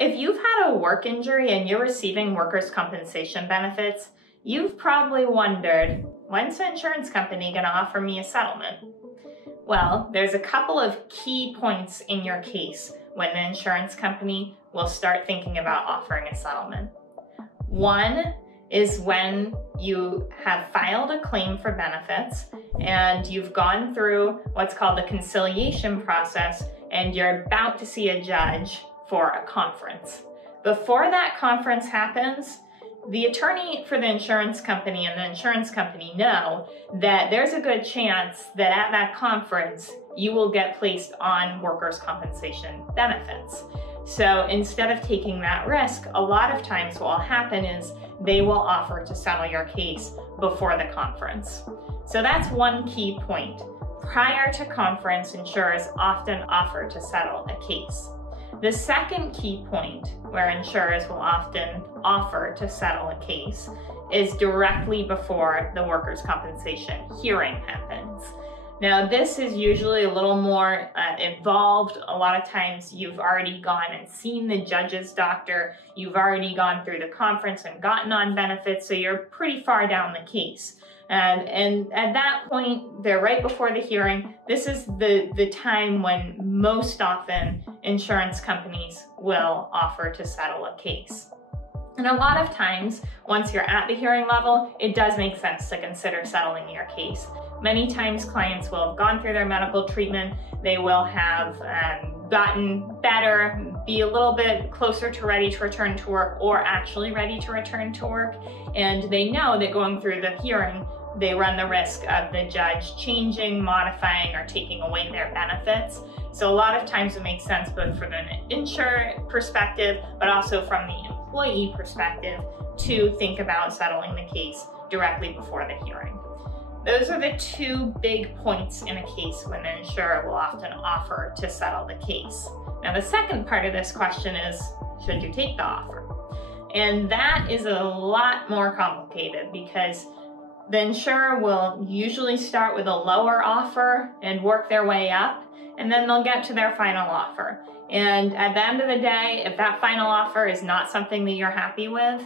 If you've had a work injury and you're receiving workers' compensation benefits, you've probably wondered, when's the insurance company going to offer me a settlement? Well, there's a couple of key points in your case when the insurance company will start thinking about offering a settlement. One is when you have filed a claim for benefits and you've gone through what's called the conciliation process and you're about to see a judge for a conference. Before that conference happens, the attorney for the insurance company and the insurance company know that there's a good chance that at that conference you will get placed on workers' compensation benefits. So instead of taking that risk, a lot of times what will happen is they will offer to settle your case before the conference. So that's one key point. Prior to conference, insurers often offer to settle a case. The second key point where insurers will often offer to settle a case is directly before the workers' compensation hearing happens. Now, this is usually a little more involved. A lot of times you've already gone and seen the judge's doctor, you've already gone through the conference and gotten on benefits, so you're pretty far down the case. And at that point, they're right before the hearing. This is the time when most often insurance companies will offer to settle a case. And a lot of times, once you're at the hearing level, it does make sense to consider settling your case. Many times clients will have gone through their medical treatment, they will have gotten better, be a little bit closer to ready to return to work or actually ready to return to work. And they know that going through the hearing, they run the risk of the judge changing, modifying, or taking away their benefits. So a lot of times it makes sense both from an insurer perspective, but also from the employee perspective to think about settling the case directly before the hearing. Those are the two big points in a case when the insurer will often offer to settle the case. Now, the second part of this question is, should you take the offer? And that is a lot more complicated because the insurer will usually start with a lower offer and work their way up, and then they'll get to their final offer. And at the end of the day, if that final offer is not something that you're happy with,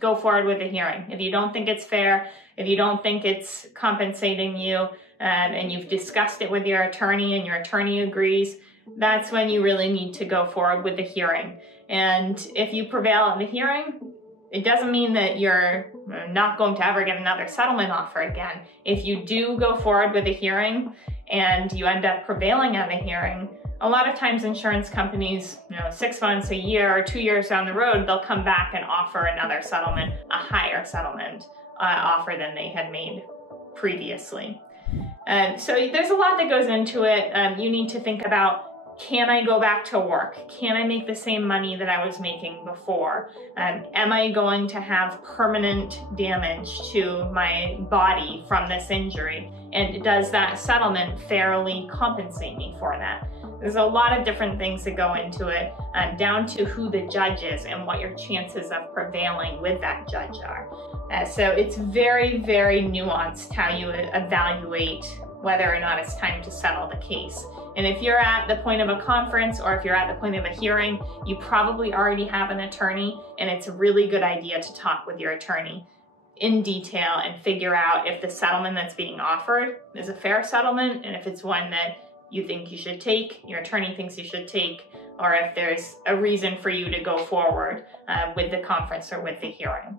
go forward with the hearing. If you don't think it's fair, if you don't think it's compensating you, and you've discussed it with your attorney and your attorney agrees, that's when you really need to go forward with the hearing. And if you prevail at the hearing, it doesn't mean that you're not going to ever get another settlement offer again. If you do go forward with a hearing and you end up prevailing at a hearing, a lot of times insurance companies, 6 months, a year, or 2 years down the road, they'll come back and offer another settlement, a higher settlement offer than they had made previously. So there's a lot that goes into it. You need to think about, can I go back to work? Can I make the same money that I was making before? Am I going to have permanent damage to my body from this injury? And does that settlement fairly compensate me for that? There's a lot of different things that go into it, down to who the judge is and what your chances of prevailing with that judge are. So it's very, very nuanced how you evaluate whether or not it's time to settle the case. And if you're at the point of a conference or if you're at the point of a hearing, you probably already have an attorney, and it's a really good idea to talk with your attorney in detail and figure out if the settlement that's being offered is a fair settlement, and if it's one that you think you should take, your attorney thinks you should take, or if there's a reason for you to go forward with the conference or with the hearing.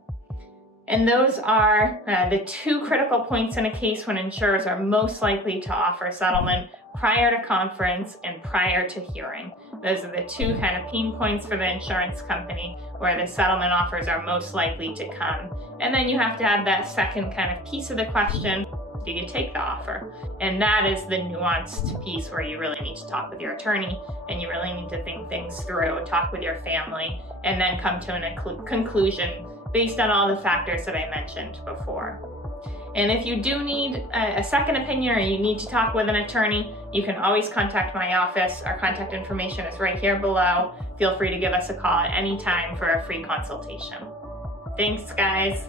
And those are the two critical points in a case when insurers are most likely to offer settlement: prior to conference and prior to hearing. Those are the two kind of pain points for the insurance company where the settlement offers are most likely to come. And then you have to have that second kind of piece of the question: do you take the offer? And that is the nuanced piece where you really need to talk with your attorney and you really need to think things through, talk with your family, and then come to a conclusion based on all the factors that I mentioned before. And if you do need a second opinion or you need to talk with an attorney, you can always contact my office. Our contact information is right here below. Feel free to give us a call at any time for a free consultation. Thanks, guys.